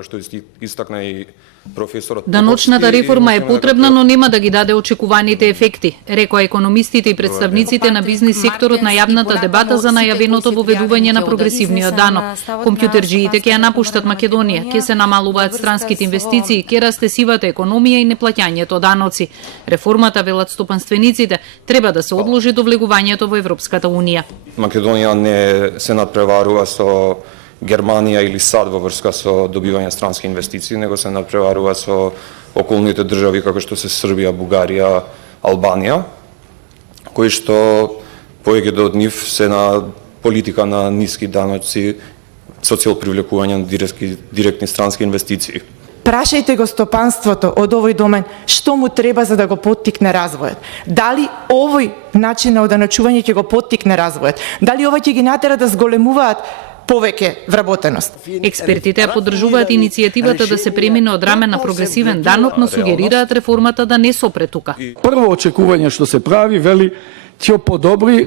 Што истакна и професорот. Даночната реформа е потребна, но нема да ги даде очекуваните ефекти, рекоа економистите и представниците на бизнис секторот на јавната дебата за најавеното воведување на прогресивниот данок. Компјутерџиите ќе ја напуштат Македонија, ќе се намалуваат странските инвестиции, ќе расте сивата економија и неплаќањето даноци. Реформата, велат стопанствениците, треба да се одложи до влегувањето во Европската унија. Македонија не се надпреварува со Германија или САД во врска со добивање странски инвестиции, него се надпреварува со околните држави како што се Србија, Бугарија, Албанија, кои што повеќето од нив се на политика на ниски даноци со цел привлекување на директни странски инвестиции. Прашајте го стопанството од овој домен што му треба за да го поттикне развојот. Дали овој начин на оданочување ќе го поттикне развојот? Дали ова ќе ги натера да зголемуваат повеќе вработеност? Експертите ја поддржуваат иницијативата да се премине од раме на прогресивен данок, но сугерираат реформата да не сопре тука. Прво очекување што се прави, вели, ќе подобри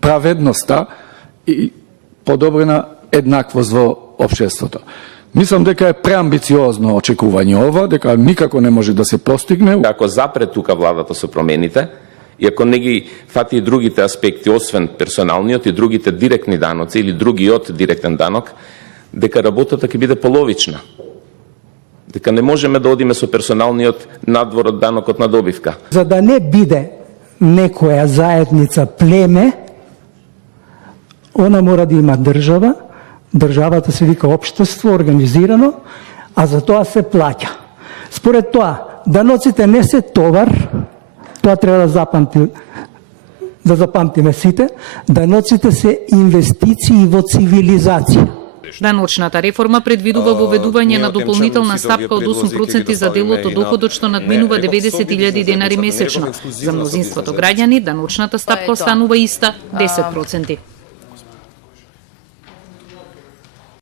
праведноста и подобрена еднаквост во општеството. Мислам дека е преамбициозно очекување ова, дека никако не може да се постигне. Ако запре тука владата со промените, и ако не ги фати и другите аспекти, освен персоналниот и другите директни даноци или другиот директен данок, дека работата ќе биде половична. Дека не можеме да одиме со персоналниот надвор од данокот на добивка. За да не биде некоја заедница племе, она мора да има држава, државата се вика општество, организирано, а за тоа се плаќа. Според тоа, даноците не се товар, тоа треба да запамтиме сите, даноците се инвестиции во цивилизација. Даночната реформа предвидува воведување на дополнителна стапка од 8% за делот од доходот што надминува 90.000 денари месечно. За мнозинството граѓани даночната стапка останува иста 10%.